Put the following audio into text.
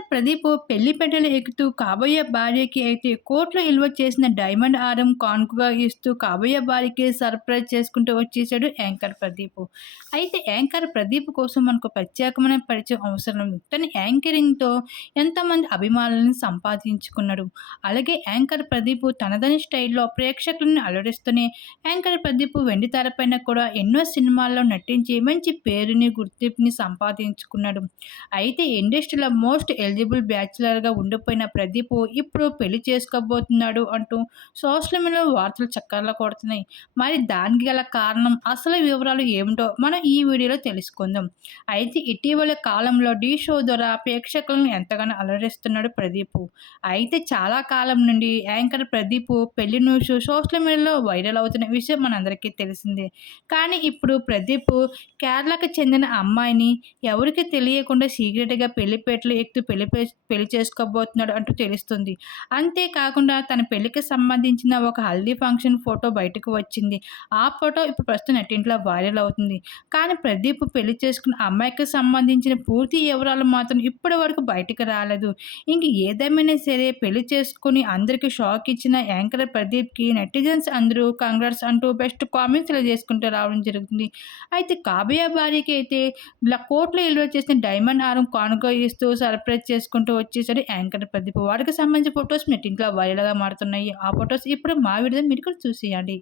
Anchor Pradeep పెళ్ళి పెట్టెలు ఎక్కుతూ కాబోయే భార్యకి అయితే కోట్లు విలువ చేసిన డైమండ్ ఆరం కానుకగా ఇస్తూ కాబోయే భార్యకి సర్ప్రైజ్ చేసుకుంటూ వచ్చేసాడు యాంకర్ ప్రదీప్. అయితే యాంకర్ ప్రదీప్ కోసం మనకు ప్రత్యేకమైన పరిచయం అవసరం. తన యాంకరింగ్తో ఎంతమంది అభిమానులను సంపాదించుకున్నాడు. అలాగే యాంకర్ ప్రదీప్ తనదని స్టైల్లో ప్రేక్షకులను అలరిస్తూనే యాంకర్ ప్రదీప్ వెండి తెరపైన కూడా ఎన్నో సినిమాల్లో నటించి మంచి పేరుని గుర్తింపుని సంపాదించుకున్నాడు. అయితే ఇండస్ట్రీలో మోస్ట్ ఎలిజిబుల్ బ్యాచులర్గా ఉండిపోయిన ప్రదీప్ ఇప్పుడు పెళ్ళి చేసుకోబోతున్నాడు అంటూ సోషల్ మీడియాలో వార్తలు చక్కర్లు కొడుతున్నాయి. మరి దానికి గల కారణం అసలు వివరాలు ఏమిటో మనం ఈ వీడియోలో తెలుసుకుందాం. అయితే ఇటీవల కాలంలో డీ షో ద్వారా ప్రేక్షకులను ఎంతగానో అలరిస్తున్నాడు ప్రదీప్. అయితే చాలా కాలం నుండి యాంకర్ ప్రదీప్ పెళ్ళి న్యూస్ సోషల్ మీడియాలో వైరల్ అవుతున్న విషయం మనందరికీ తెలిసిందే. కానీ ఇప్పుడు ప్రదీప్ కేరళకు చెందిన అమ్మాయిని ఎవరికి తెలియకుండా సీక్రెట్గా పెళ్ళిపేటలు ఎక్కుతూ పెళ్ళి పెళ్ళి చేసుకోబోతున్నాడు అంటూ తెలుస్తుంది. అంతేకాకుండా తన పెళ్ళికి సంబంధించిన ఒక హల్దీ ఫంక్షన్ ఫోటో బయటకు వచ్చింది. ఆ ఫోటో ఇప్పుడు ప్రస్తుతం నెట్టింట్లో వైరల్ అవుతుంది. కానీ ప్రదీప్ పెళ్ళి చేసుకున్న అమ్మాయికి సంబంధించిన పూర్తి వివరాలు మాత్రం ఇప్పటి వరకు బయటకు రాలేదు. ఇంక ఏదేమైనా సరే పెళ్ళి చేసుకుని అందరికీ షాక్ ఇచ్చిన యాంకర్ ప్రదీప్కి నెటిజన్స్ అందరూ కంగ్రాట్స్ అంటూ బెస్ట్ కామెంట్స్ చేసుకుంటూ రావడం జరుగుతుంది. అయితే కాబోయే భార్యకి అయితే ఇలా కోట్లు విలువ చేసిన డైమండ్ హారం కానుక ఇస్తూ సర్ప్రైజ్ చేసుకుంటూ వచ్చేసరి యాంకర్ ప్రదీప్. వాడికి సంబంధించిన ఫొటోస్ నెట్టింట్లో వైరల్గా మారుతున్నాయి. ఆ ఫొటోస్ ఇప్పుడు మా వీడియో మీరు కూడా చూసేయండి.